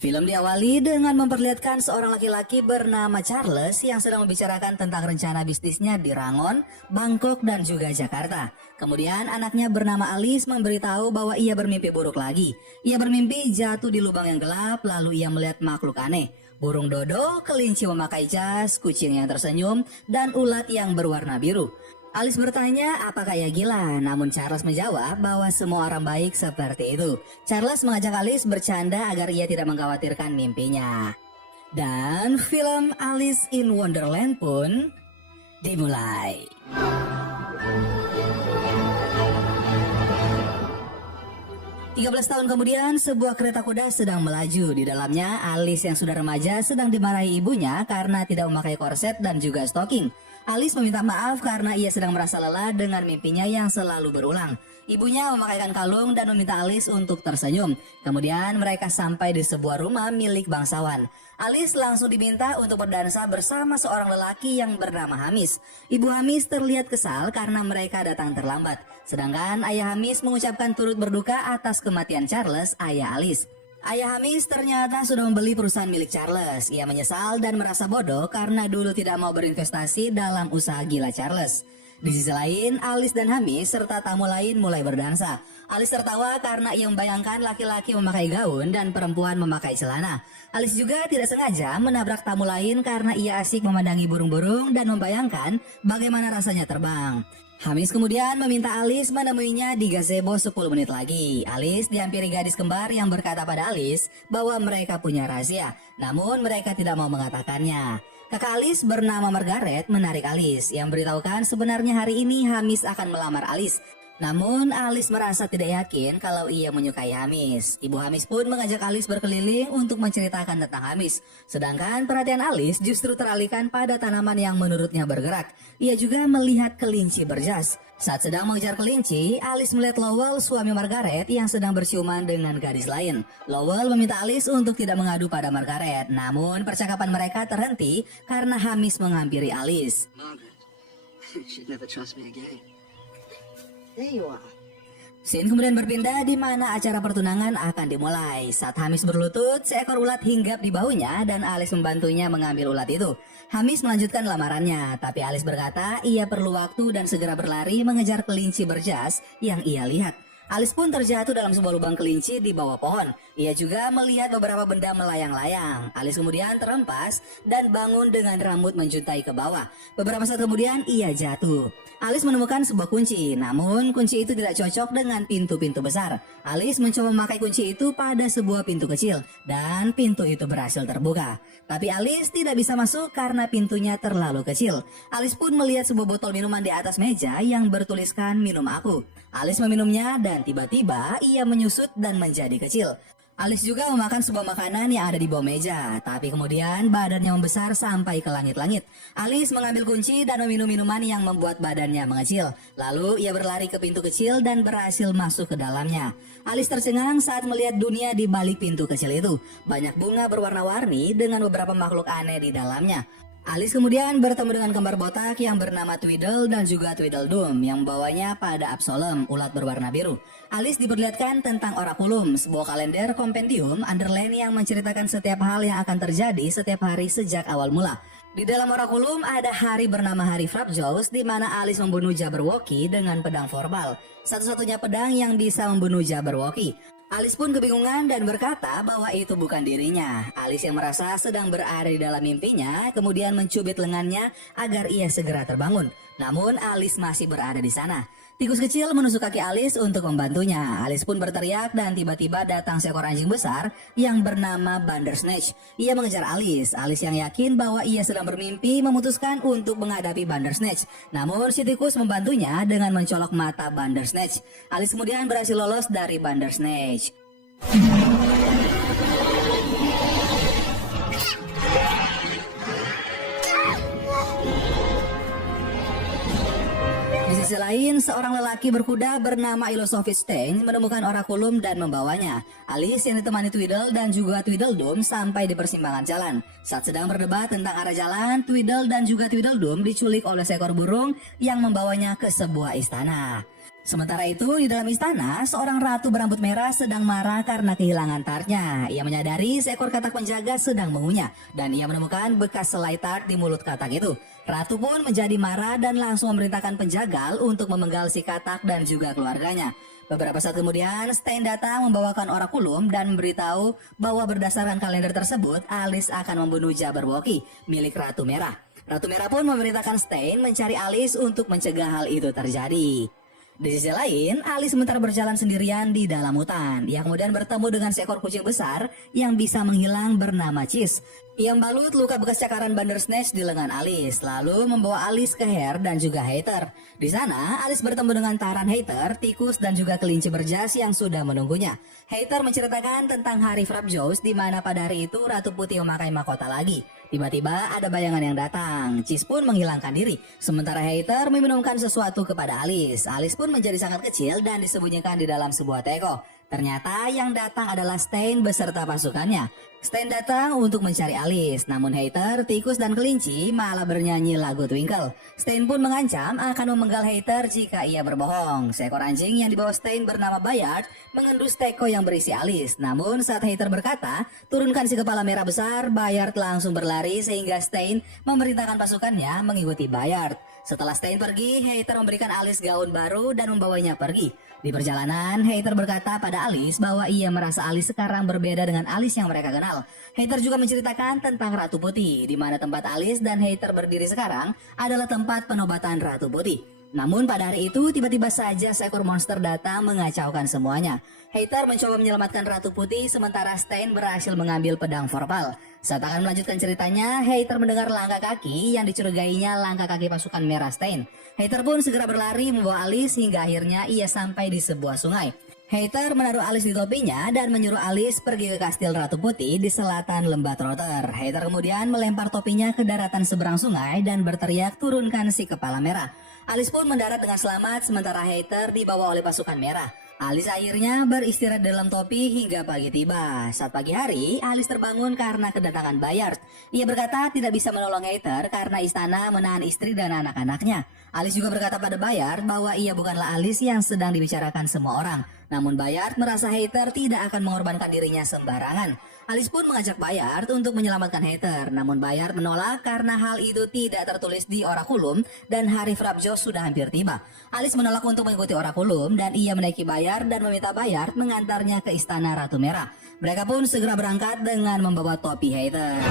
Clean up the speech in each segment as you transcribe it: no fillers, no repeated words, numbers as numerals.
Film diawali dengan memperlihatkan seorang laki-laki bernama Charles yang sedang membicarakan tentang rencana bisnisnya di Rangon, Bangkok, dan juga Jakarta. Kemudian anaknya bernama Alice memberitahu bahwa ia bermimpi buruk lagi. Ia bermimpi jatuh di lubang yang gelap, lalu ia melihat makhluk aneh. Burung dodo, kelinci memakai jas, kucing yang tersenyum, dan ulat yang berwarna biru. Alice bertanya apakah ia gila, namun Charles menjawab bahwa semua orang baik seperti itu. Charles mengajak Alice bercanda agar ia tidak mengkhawatirkan mimpinya. Dan film Alice in Wonderland pun dimulai. 13 tahun kemudian, sebuah kereta kuda sedang melaju. Di dalamnya, Alice yang sudah remaja sedang dimarahi ibunya karena tidak memakai korset dan juga stocking. Alice meminta maaf karena ia sedang merasa lelah dengan mimpinya yang selalu berulang. Ibunya memakaikan kalung dan meminta Alice untuk tersenyum. Kemudian mereka sampai di sebuah rumah milik bangsawan. Alice langsung diminta untuk berdansa bersama seorang lelaki yang bernama Hamis. Ibu Hamis terlihat kesal karena mereka datang terlambat. Sedangkan ayah Hamis mengucapkan turut berduka atas kematian Charles, ayah Alice. Ayah Hamis ternyata sudah membeli perusahaan milik Charles. Ia menyesal dan merasa bodoh karena dulu tidak mau berinvestasi dalam usaha gila Charles. Di sisi lain, Alice dan Hamis serta tamu lain mulai berdansa. Alice tertawa karena ia membayangkan laki-laki memakai gaun dan perempuan memakai celana. Alice juga tidak sengaja menabrak tamu lain karena ia asik memandangi burung-burung dan membayangkan bagaimana rasanya terbang. Hamis kemudian meminta Alice menemuinya di gazebo 10 menit lagi. Alice dihampiri gadis kembar yang berkata pada Alice bahwa mereka punya rahasia, namun mereka tidak mau mengatakannya. Kakak Alice bernama Margaret menarik Alice, yang beritahukan sebenarnya hari ini Hamis akan melamar Alice. Namun Alice merasa tidak yakin kalau ia menyukai Hamis. Ibu Hamis pun mengajak Alice berkeliling untuk menceritakan tentang Hamis. Sedangkan perhatian Alice justru teralihkan pada tanaman yang menurutnya bergerak. Ia juga melihat kelinci berjas. Saat sedang mengejar kelinci, Alice melihat Lowell, suami Margaret, yang sedang berciuman dengan gadis lain. Lowell meminta Alice untuk tidak mengadu pada Margaret. Namun percakapan mereka terhenti karena Hamis menghampiri Alice. Margaret, she'd never trust me again. There you are. Scene kemudian berpindah di mana acara pertunangan akan dimulai. Saat Hamis berlutut, seekor ulat hinggap di bahunya dan Alice membantunya mengambil ulat itu. Hamis melanjutkan lamarannya, tapi Alice berkata ia perlu waktu dan segera berlari mengejar kelinci berjas yang ia lihat. Alice pun terjatuh dalam sebuah lubang kelinci di bawah pohon. Ia juga melihat beberapa benda melayang-layang. Alice kemudian terhempas dan bangun dengan rambut menjuntai ke bawah. Beberapa saat kemudian ia jatuh. Alice menemukan sebuah kunci, namun kunci itu tidak cocok dengan pintu-pintu besar. Alice mencoba memakai kunci itu pada sebuah pintu kecil dan pintu itu berhasil terbuka. Tapi Alice tidak bisa masuk karena pintunya terlalu kecil. Alice pun melihat sebuah botol minuman di atas meja yang bertuliskan minum aku. Alice meminumnya dan tiba-tiba ia menyusut dan menjadi kecil. Alice juga memakan sebuah makanan yang ada di bawah meja, tapi kemudian badannya membesar sampai ke langit-langit. Alice mengambil kunci dan meminum minuman yang membuat badannya mengecil. Lalu ia berlari ke pintu kecil dan berhasil masuk ke dalamnya. Alice tercengang saat melihat dunia di balik pintu kecil itu. Banyak bunga berwarna-warni dengan beberapa makhluk aneh di dalamnya. Alice kemudian bertemu dengan kembar botak yang bernama Tweedle dan juga Tweedledum yang membawanya pada Absolem, ulat berwarna biru. Alice diperlihatkan tentang Oraculum, sebuah kalender kompendium Underland yang menceritakan setiap hal yang akan terjadi setiap hari sejak awal mula. Di dalam Oraculum ada hari bernama Hari Frabjous di mana Alice membunuh Jabberwocky dengan pedang Forbal, satu-satunya pedang yang bisa membunuh Jabberwocky. Alice pun kebingungan dan berkata bahwa itu bukan dirinya. Alice yang merasa sedang berada di dalam mimpinya kemudian mencubit lengannya agar ia segera terbangun. Namun Alice masih berada di sana. Tikus kecil menusuk kaki Alice untuk membantunya. Alice pun berteriak dan tiba-tiba datang seekor anjing besar yang bernama Bandersnatch. Ia mengejar Alice. Alice yang yakin bahwa ia sedang bermimpi memutuskan untuk menghadapi Bandersnatch. Namun si tikus membantunya dengan mencolok mata Bandersnatch. Alice kemudian berhasil lolos dari Bandersnatch. Di sisi lain, seorang lelaki berkuda bernama Ilosophistein menemukan Oraculum dan membawanya. Alice yang ditemani Tweedle dan juga Tweedledum sampai di persimpangan jalan. Saat sedang berdebat tentang arah jalan, Tweedle dan juga Tweedledum diculik oleh seekor burung yang membawanya ke sebuah istana. Sementara itu, di dalam istana, seorang ratu berambut merah sedang marah karena kehilangan tartnya. Ia menyadari seekor katak penjaga sedang mengunyah, dan ia menemukan bekas selai tart di mulut katak itu. Ratu pun menjadi marah dan langsung memerintahkan penjagal untuk memenggal si katak dan juga keluarganya. Beberapa saat kemudian, Stein datang membawakan orakulum dan memberitahu bahwa berdasarkan kalender tersebut, Alice akan membunuh Jabberwocky, milik Ratu Merah. Ratu Merah pun memerintahkan Stein mencari Alice untuk mencegah hal itu terjadi. Di sisi lain, Alice sementara berjalan sendirian di dalam hutan. Ia kemudian bertemu dengan seekor kucing besar yang bisa menghilang bernama Cheese. Ia membalut luka bekas cakaran Bandersnatch di lengan Alice, lalu membawa Alice ke Hare dan juga Hater. Di sana, Alice bertemu dengan Taran Hater, tikus dan juga kelinci berjas yang sudah menunggunya. Hater menceritakan tentang hari Frabjous di mana pada hari itu Ratu Putih memakai mahkota lagi. Tiba-tiba ada bayangan yang datang. Cheese pun menghilangkan diri. Sementara Hater meminumkan sesuatu kepada Alice. Alice pun menjadi sangat kecil dan disembunyikan di dalam sebuah teko. Ternyata yang datang adalah Stein beserta pasukannya. Stein datang untuk mencari Alice, namun Hater, tikus dan kelinci malah bernyanyi lagu Twinkle. Stein pun mengancam akan memenggal Hater jika ia berbohong. Seekor anjing yang dibawa Stein bernama Bayard mengendus teko yang berisi Alice. Namun saat Hater berkata, turunkan si kepala merah besar, Bayard langsung berlari sehingga Stein memerintahkan pasukannya mengikuti Bayard. Setelah Stein pergi, Hater memberikan Alice gaun baru dan membawanya pergi. Di perjalanan, Hater berkata pada Alice bahwa ia merasa Alice sekarang berbeda dengan Alice yang mereka kenal. Hater juga menceritakan tentang Ratu Putih, di mana tempat Alice dan Hater berdiri sekarang adalah tempat penobatan Ratu Putih. Namun pada hari itu tiba-tiba saja seekor monster datang mengacaukan semuanya. Hater mencoba menyelamatkan Ratu Putih sementara Stein berhasil mengambil pedang Vorpal. Saat akan melanjutkan ceritanya, Hater mendengar langkah kaki yang dicurigainya langkah kaki pasukan merah Stein. Hater pun segera berlari membawa Alice hingga akhirnya ia sampai di sebuah sungai. Hater menaruh Alice di topinya dan menyuruh Alice pergi ke kastil Ratu Putih di selatan lembah Trotter. Hater kemudian melempar topinya ke daratan seberang sungai dan berteriak turunkan si kepala merah. Alice pun mendarat dengan selamat sementara Hater dibawa oleh pasukan merah. Alice akhirnya beristirahat dalam topi hingga pagi tiba. Saat pagi hari, Alice terbangun karena kedatangan Bayard. Ia berkata tidak bisa menolong Hater karena istana menahan istri dan anak-anaknya. Alice juga berkata pada Bayard bahwa ia bukanlah Alice yang sedang dibicarakan semua orang. Namun Bayard merasa Hater tidak akan mengorbankan dirinya sembarangan. Alice pun mengajak Bayard untuk menyelamatkan Hater. Namun Bayard menolak karena hal itu tidak tertulis di orakulum dan hari Frabjous sudah hampir tiba. Alice menolak untuk mengikuti orakulum dan ia menaiki Bayard dan meminta Bayard mengantarnya ke istana Ratu Merah. Mereka pun segera berangkat dengan membawa topi Hater.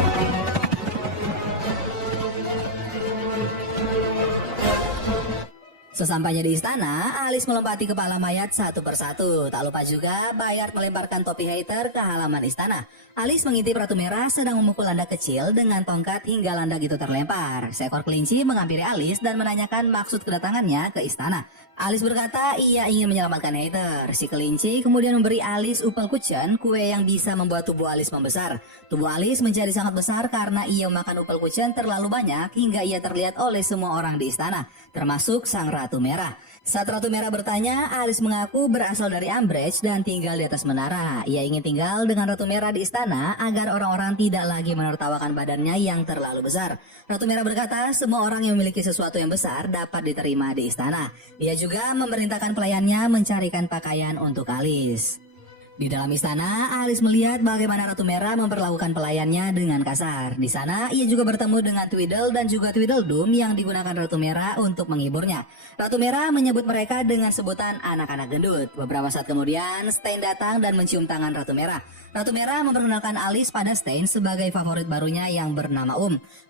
Sesampainya di istana, Alice melompati kepala mayat satu persatu. Tak lupa juga, Bayard melemparkan topi Hater ke halaman istana. Alice mengintip Ratu Merah sedang memukul landak kecil dengan tongkat hingga landak itu terlempar. Seekor kelinci menghampiri Alice dan menanyakan maksud kedatangannya ke istana. Alice berkata ia ingin menyelamatkan Hater. Si kelinci kemudian memberi Alice Upelkuchen, kue yang bisa membuat tubuh Alice membesar. Tubuh Alice menjadi sangat besar karena ia memakan Upelkuchen terlalu banyak hingga ia terlihat oleh semua orang di istana, termasuk sang Ratu Merah. Saat Ratu Merah bertanya, Alice mengaku berasal dari Umbridge dan tinggal di atas menara. Ia ingin tinggal dengan Ratu Merah di istana agar orang-orang tidak lagi menertawakan badannya yang terlalu besar. Ratu Merah berkata semua orang yang memiliki sesuatu yang besar dapat diterima di istana. Ia juga memerintahkan pelayannya mencarikan pakaian untuk Alice. Di dalam istana, Alice melihat bagaimana Ratu Merah memperlakukan pelayannya dengan kasar. Di sana, ia juga bertemu dengan Tweedle dan juga Tweedledum yang digunakan Ratu Merah untuk menghiburnya. Ratu Merah menyebut mereka dengan sebutan anak-anak gendut. Beberapa saat kemudian, Stein datang dan mencium tangan Ratu Merah. Ratu Merah memperkenalkan Alice pada Stein sebagai favorit barunya yang bernama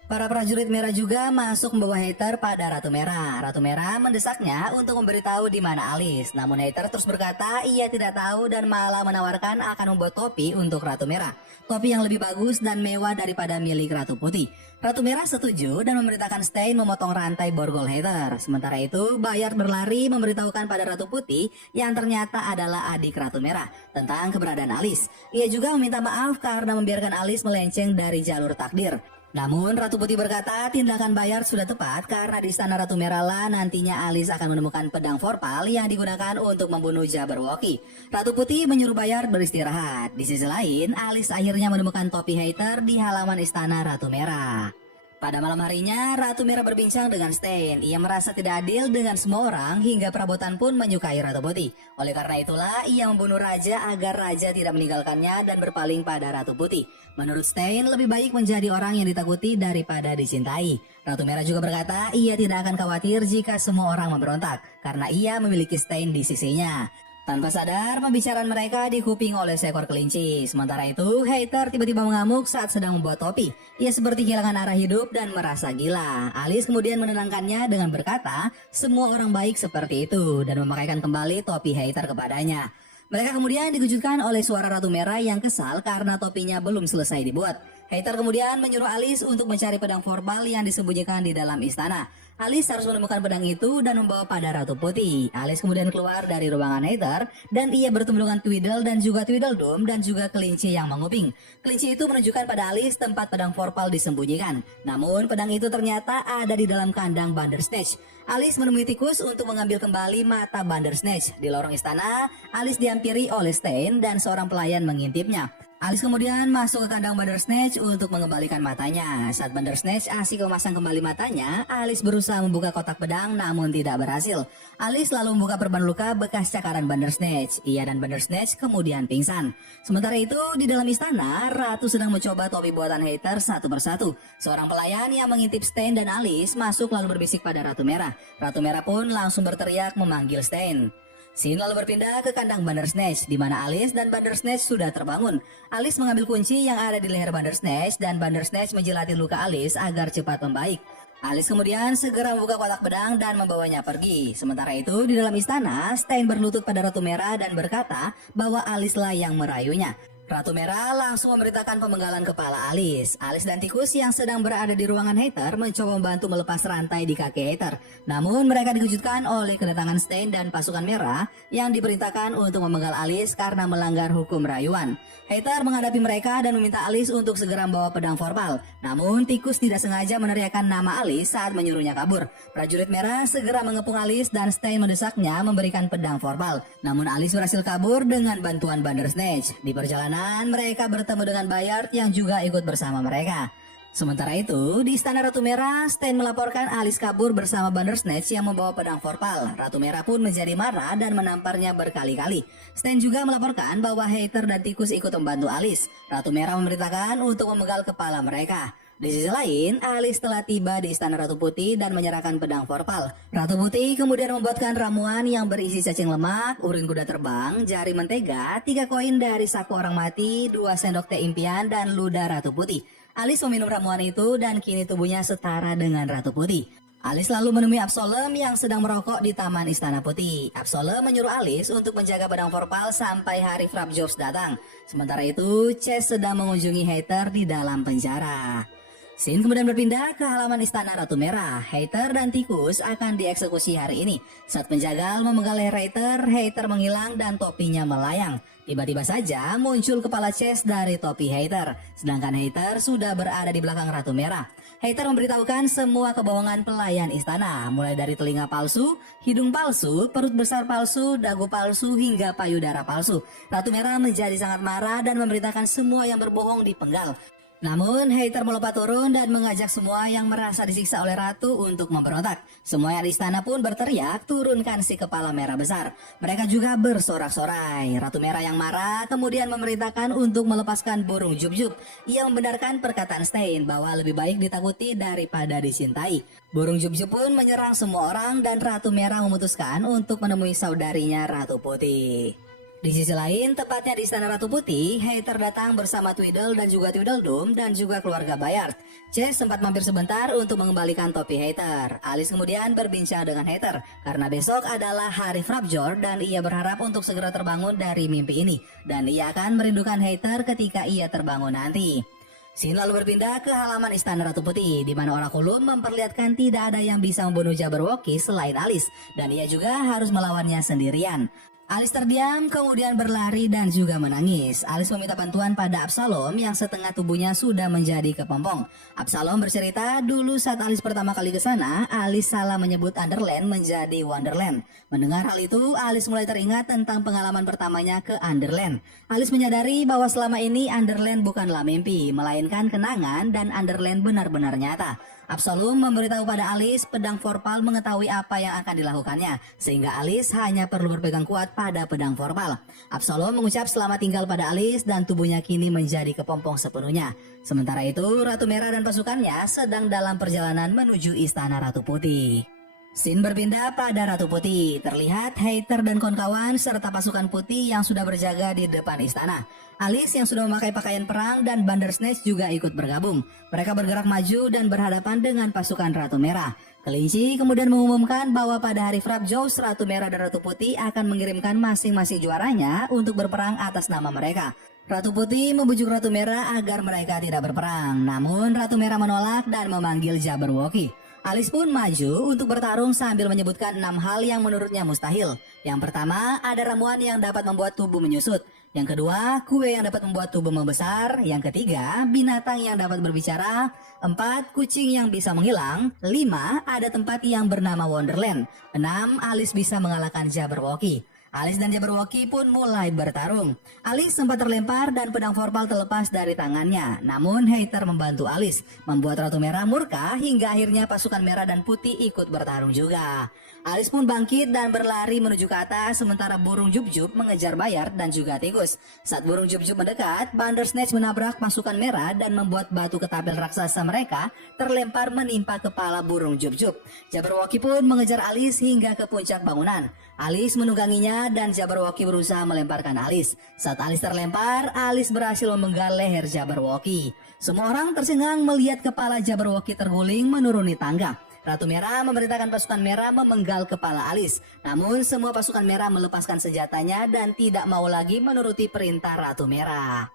Para prajurit merah juga masuk membawa Hater pada Ratu Merah. Ratu Merah mendesaknya untuk memberitahu di mana Alice. Namun Hater terus berkata ia tidak tahu dan malah menawarkan akan membuat topi untuk Ratu Merah. Topi yang lebih bagus dan mewah daripada milik Ratu Putih. Ratu Merah setuju dan memerintahkan Stein memotong rantai borgol Hater. Sementara itu, Bayard berlari memberitahukan pada Ratu Putih yang ternyata adalah adik Ratu Merah tentang keberadaan Alice. Ia juga meminta maaf karena membiarkan Alice melenceng dari jalur takdir. Namun Ratu Putih berkata tindakan Bayard sudah tepat karena di istana Ratu Merah lah nantinya Alice akan menemukan pedang Vorpal yang digunakan untuk membunuh Jabberwocky. Ratu Putih menyuruh Bayard beristirahat. Di sisi lain, Alice akhirnya menemukan topi Hater di halaman istana Ratu Merah. Pada malam harinya, Ratu Merah berbincang dengan Stain. Ia merasa tidak adil dengan semua orang hingga perabotan pun menyukai Ratu Putih. Oleh karena itulah, ia membunuh raja agar raja tidak meninggalkannya dan berpaling pada Ratu Putih. Menurut Stain, lebih baik menjadi orang yang ditakuti daripada dicintai. Ratu Merah juga berkata, ia tidak akan khawatir jika semua orang memberontak, karena ia memiliki Stain di sisinya. Tanpa sadar, pembicaraan mereka dikuping oleh seekor kelinci. Sementara itu, Hater tiba-tiba mengamuk saat sedang membuat topi. Ia seperti kehilangan arah hidup dan merasa gila. Alice kemudian menenangkannya dengan berkata, semua orang baik seperti itu, dan memakaikan kembali topi Hater kepadanya. Mereka kemudian dikejutkan oleh suara Ratu Merah yang kesal karena topinya belum selesai dibuat. Hater kemudian menyuruh Alice untuk mencari pedang Forbal yang disembunyikan di dalam istana. Alice harus menemukan pedang itu dan membawa pada Ratu Putih. Alice kemudian keluar dari ruangan Hater dan ia bertemu dengan Tweedle dan juga Tweedledum dan juga kelinci yang menguping. Kelinci itu menunjukkan pada Alice tempat pedang Forbal disembunyikan. Namun pedang itu ternyata ada di dalam kandang Bandersnatch. Alice menemui tikus untuk mengambil kembali mata Bandersnatch. Di lorong istana, Alice dihampiri oleh Stain dan seorang pelayan mengintipnya. Alice kemudian masuk ke kandang Bandersnatch untuk mengembalikan matanya. Saat Bandersnatch asik memasang kembali matanya, Alice berusaha membuka kotak pedang namun tidak berhasil. Alice lalu membuka perban luka bekas cakaran Bandersnatch. Ia dan Bandersnatch kemudian pingsan. Sementara itu, di dalam istana, Ratu sedang mencoba topi buatan Hater satu persatu. Seorang pelayan yang mengintip Stain dan Alice masuk lalu berbisik pada Ratu Merah. Ratu Merah pun langsung berteriak memanggil Stain. Scene lalu berpindah ke kandang Bandersnatch, di mana Alice dan Bandersnatch sudah terbangun. Alice mengambil kunci yang ada di leher Bandersnatch dan Bandersnatch menjilati luka Alice agar cepat membaik. Alice kemudian segera membuka kotak pedang dan membawanya pergi. Sementara itu, di dalam istana, Stain berlutut pada Ratu Merah dan berkata bahwa Alice lah yang merayunya. Ratu Merah langsung memerintahkan pemenggalan kepala Alice. Alice dan tikus yang sedang berada di ruangan Hater mencoba membantu melepas rantai di kaki Hater. Namun mereka dikejutkan oleh kedatangan Stain dan pasukan merah yang diperintahkan untuk memenggal Alice karena melanggar hukum rayuan. Hater menghadapi mereka dan meminta Alice untuk segera membawa pedang Forbal. Namun tikus tidak sengaja meneriakkan nama Alice saat menyuruhnya kabur. Prajurit merah segera mengepung Alice dan Stain mendesaknya memberikan pedang Forbal. Namun Alice berhasil kabur dengan bantuan Bandersnatch. Di perjalanan mereka bertemu dengan Bayard yang juga ikut bersama mereka. Sementara itu, di istana Ratu Merah, Stain melaporkan Alice kabur bersama Bandersnatch yang membawa pedang Forbal. Ratu Merah pun menjadi marah dan menamparnya berkali-kali. Stain juga melaporkan bahwa Hater dan tikus ikut membantu Alice. Ratu Merah memerintahkan untuk memenggal kepala mereka. Di sisi lain, Alice telah tiba di istana Ratu Putih dan menyerahkan pedang Forbal. Ratu Putih kemudian membuatkan ramuan yang berisi cacing lemak, urin kuda terbang, jari mentega, 3 koin dari saku orang mati, 2 sendok teh impian, dan ludah Ratu Putih. Alice meminum ramuan itu dan kini tubuhnya setara dengan Ratu Putih. Alice lalu menemui Absolem yang sedang merokok di Taman Istana Putih. Absolem menyuruh Alice untuk menjaga pedang Forbal sampai hari Frabjobs datang. Sementara itu, Chess sedang mengunjungi Hater di dalam penjara. Scene kemudian berpindah ke halaman istana Ratu Merah. Hater dan tikus akan dieksekusi hari ini. Saat penjagal memenggal leher Hater menghilang dan topinya melayang. Tiba-tiba saja muncul kepala Chess dari topi Hater. Sedangkan Hater sudah berada di belakang Ratu Merah. Hater memberitahukan semua kebohongan pelayan istana. Mulai dari telinga palsu, hidung palsu, perut besar palsu, dagu palsu, hingga payudara palsu. Ratu Merah menjadi sangat marah dan memerintahkan semua yang berbohong dipenggal. Namun, Hater melompat turun dan mengajak semua yang merasa disiksa oleh Ratu untuk memberontak. Semua yang di istana pun berteriak, turunkan si kepala merah besar. Mereka juga bersorak-sorai. Ratu Merah yang marah kemudian memerintahkan untuk melepaskan burung Jub-Jub. Ia membenarkan perkataan Stain bahwa lebih baik ditakuti daripada dicintai. Burung Jub-Jub pun menyerang semua orang dan Ratu Merah memutuskan untuk menemui saudarinya Ratu Putih. Di sisi lain, tepatnya di istana Ratu Putih, Hater datang bersama Tweedle dan juga Tweedledum dan juga keluarga Bayard. Chess sempat mampir sebentar untuk mengembalikan topi Hater. Alice kemudian berbincang dengan Hater karena besok adalah hari Frabjor dan ia berharap untuk segera terbangun dari mimpi ini. Dan ia akan merindukan Hater ketika ia terbangun nanti. Scene lalu berpindah ke halaman istana Ratu Putih, di mana Orakulum memperlihatkan tidak ada yang bisa membunuh Jabberwocky selain Alice, dan ia juga harus melawannya sendirian. Alis terdiam, kemudian berlari dan juga menangis. Alis meminta bantuan pada Absalom yang setengah tubuhnya sudah menjadi kepompong. Absalom bercerita, dulu saat Alis pertama kali ke sana, Alis salah menyebut Underland menjadi Wonderland. Mendengar hal itu, Alis mulai teringat tentang pengalaman pertamanya ke Underland. Alis menyadari bahwa selama ini Underland bukanlah mimpi, melainkan kenangan dan Underland benar-benar nyata. Absalom memberitahu pada Alis pedang Vorpal mengetahui apa yang akan dilakukannya, sehingga Alis hanya perlu berpegang kuat pada pedang Vorpal. Absalom mengucap selamat tinggal pada Alis dan tubuhnya kini menjadi kepompong sepenuhnya. Sementara itu, Ratu Merah dan pasukannya sedang dalam perjalanan menuju Istana Ratu Putih. Scene berpindah pada Ratu Putih. Terlihat Hater dan kawan-kawan serta pasukan putih yang sudah berjaga di depan istana. Alis yang sudah memakai pakaian perang dan Bandersnatch juga ikut bergabung. Mereka bergerak maju dan berhadapan dengan pasukan Ratu Merah. Kelinci kemudian mengumumkan bahwa pada hari Frapjaws, Ratu Merah dan Ratu Putih akan mengirimkan masing-masing juaranya untuk berperang atas nama mereka. Ratu Putih membujuk Ratu Merah agar mereka tidak berperang. Namun Ratu Merah menolak dan memanggil Jabberwocky. Alis pun maju untuk bertarung sambil menyebutkan 6 hal yang menurutnya mustahil. Yang pertama, ada ramuan yang dapat membuat tubuh menyusut. Yang kedua, kue yang dapat membuat tubuh membesar. Yang ketiga, binatang yang dapat berbicara. 4, kucing yang bisa menghilang. 5, ada tempat yang bernama Wonderland. 6, Alis bisa mengalahkan Jabberwocky. Alis dan Jabberwocky pun mulai bertarung. Alis sempat terlempar dan pedang Vorpal terlepas dari tangannya. Namun Hater membantu Alis, membuat Ratu Merah murka hingga akhirnya pasukan merah dan putih ikut bertarung juga. Alis pun bangkit dan berlari menuju ke atas sementara burung Jub-Jub mengejar Bayard dan juga tikus. Saat burung Jub-Jub mendekat, Bandersnatch menabrak pasukan merah dan membuat batu ketapel raksasa mereka terlempar menimpa kepala burung Jub-Jub. Jabberwocky pun mengejar Alis hingga ke puncak bangunan. Alis menungganginya dan Jabberwocky berusaha melemparkan Alis. Saat Alis terlempar, Alis berhasil memenggal leher Jabberwocky. Semua orang tersengang melihat kepala Jabberwocky terguling menuruni tangga. Ratu Merah memerintahkan pasukan merah memenggal kepala Alis. Namun semua pasukan merah melepaskan senjatanya dan tidak mau lagi menuruti perintah Ratu Merah.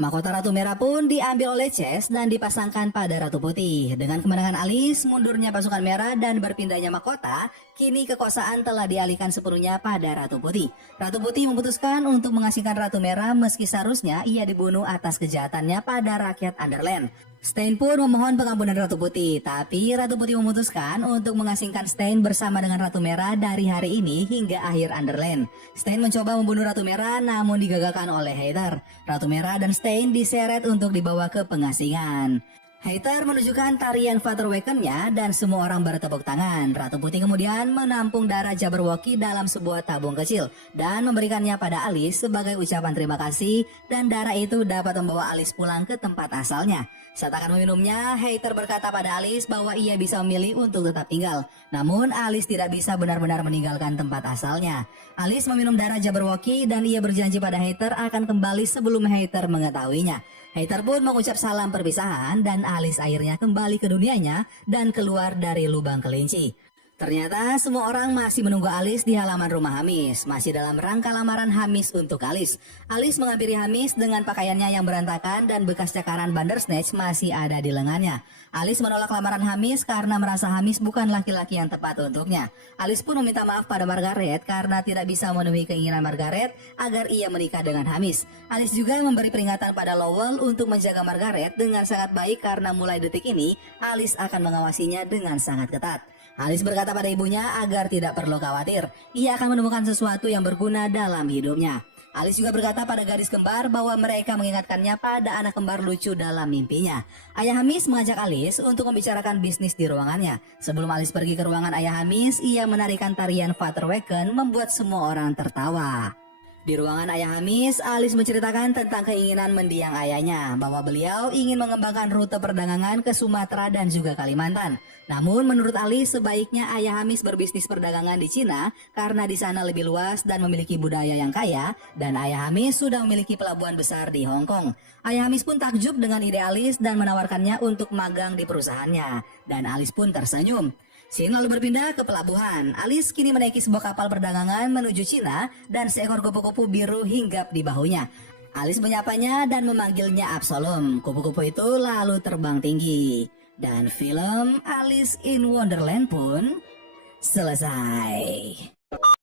Mahkota Ratu Merah pun diambil oleh Chess dan dipasangkan pada Ratu Putih. Dengan kemenangan Alis, mundurnya pasukan merah dan berpindahnya mahkota, kini kekuasaan telah dialihkan sepenuhnya pada Ratu Putih. Ratu Putih memutuskan untuk mengasingkan Ratu Merah meski seharusnya ia dibunuh atas kejahatannya pada rakyat Underland. Stein pun memohon pengampunan Ratu Putih, tapi Ratu Putih memutuskan untuk mengasingkan Stein bersama dengan Ratu Merah dari hari ini hingga akhir Underland. Stein mencoba membunuh Ratu Merah namun digagalkan oleh Hater. Ratu Merah dan Stein diseret untuk dibawa ke pengasingan. Hater menunjukkan tarian Fatherwaken-nya dan semua orang bertepuk tangan. Ratu Putih kemudian menampung darah Jabberwocky dalam sebuah tabung kecil dan memberikannya pada Alis sebagai ucapan terima kasih dan darah itu dapat membawa Alis pulang ke tempat asalnya. Saat akan meminumnya, Hater berkata pada Alis bahwa ia bisa memilih untuk tetap tinggal. Namun Alis tidak bisa benar-benar meninggalkan tempat asalnya. Alis meminum darah Jabberwocky dan ia berjanji pada Hater akan kembali sebelum Hater mengetahuinya. Hater pun mengucap salam perpisahan dan Alis akhirnya kembali ke dunianya dan keluar dari lubang kelinci. Ternyata semua orang masih menunggu Alis di halaman rumah Hamis, masih dalam rangka lamaran Hamis untuk Alis. Alis menghampiri Hamis dengan pakaiannya yang berantakan dan bekas cakaran Bandersnatch masih ada di lengannya. Alis menolak lamaran Hamis karena merasa Hamis bukan laki-laki yang tepat untuknya. Alis pun meminta maaf pada Margaret karena tidak bisa memenuhi keinginan Margaret agar ia menikah dengan Hamis. Alis juga memberi peringatan pada Lowell untuk menjaga Margaret dengan sangat baik karena mulai detik ini Alis akan mengawasinya dengan sangat ketat. Alis berkata pada ibunya agar tidak perlu khawatir, ia akan menemukan sesuatu yang berguna dalam hidupnya. Alis juga berkata pada gadis kembar bahwa mereka mengingatkannya pada anak kembar lucu dalam mimpinya. Ayah Hamis mengajak Alis untuk membicarakan bisnis di ruangannya. Sebelum Alis pergi ke ruangan Ayah Hamis, ia menarikan tarian Fatherwaken membuat semua orang tertawa. Di ruangan Ayah Hamis, Alis menceritakan tentang keinginan mendiang ayahnya, bahwa beliau ingin mengembangkan rute perdagangan ke Sumatera dan juga Kalimantan. Namun menurut Alis sebaiknya Ayah Hamis berbisnis perdagangan di Cina karena di sana lebih luas dan memiliki budaya yang kaya, dan Ayah Hamis sudah memiliki pelabuhan besar di Hong Kong. Ayah Hamis pun takjub dengan ide Alis dan menawarkannya untuk magang di perusahaannya, dan Alis pun tersenyum. Scene lalu berpindah ke pelabuhan. Alis kini menaiki sebuah kapal perdagangan menuju Cina dan seekor kupu-kupu biru hinggap di bahunya. Alis menyapanya dan memanggilnya Absalom. Kupu-kupu itu lalu terbang tinggi. Dan film Alice in Wonderland pun selesai.